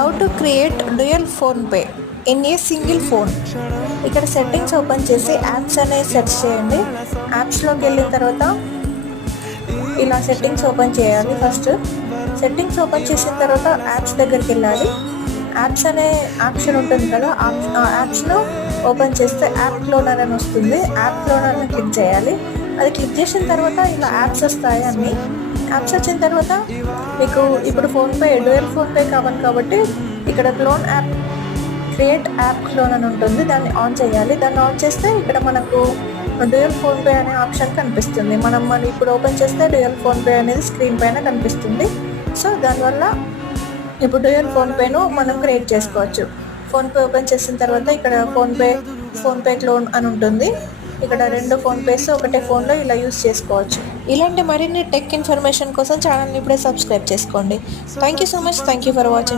How to create dual PhonePe in a single phone. ఇక్కడ settings open చేసి apps అనేది search చేయండి. యాప్స్లోకి వెళ్ళిన తర్వాత ఇలా సెట్టింగ్స్ ఓపెన్ చేయాలి. ఫస్ట్ సెట్టింగ్స్ ఓపెన్ చేసిన తర్వాత యాప్స్ దగ్గరికి వెళ్ళాలి. యాప్స్ అనే ఆప్షన్ ఉంటుంది కదా, ఆ యాప్స్ను ఓపెన్ చేస్తే యాప్ క్లోనర్ అని వస్తుంది. యాప్ క్లోనర్ని క్లిక్ చేయాలి. అది క్లిక్ చేసిన తర్వాత ఇలా యాప్స్ వస్తాయి. అన్నీ యాప్స్ వచ్చిన తర్వాత మీకు ఇప్పుడు ఫోన్పే డ్యూయల్ ఫోన్పే కావాలి కాబట్టి ఇక్కడ clone app create app clone అని ఉంటుంది. దాన్ని ఆన్ చేయాలి. దాన్ని ఆన్ చేస్తే ఇక్కడ మనకు డ్యూయల్ ఫోన్పే అనే ఆప్షన్ కనిపిస్తుంది. మనం ఇప్పుడు ఓపెన్ చేస్తే డ్యూయల్ ఫోన్పే అనేది స్క్రీన్ పైన కనిపిస్తుంది. సో దానివల్ల ఇప్పుడు డ్యూయల్ ఫోన్పేను మనం క్రియేట్ చేసుకోవచ్చు. ఫోన్పే ఓపెన్ చేసిన తర్వాత ఇక్కడ ఫోన్పే క్లోన్ అని ఉంటుంది. ఇక్కడ 2 ఫోన్పేస్ ఒకటే ఫోన్లో ఇలా యూస్ చేసుకోవచ్చు. ఇలాంటి మరిన్ని టెక్ ఇన్ఫర్మేషన్ కోసం ఛానల్ని ఇప్పుడే సబ్స్క్రైబ్ చేసుకోండి. Thank you so much. Thank you for watching.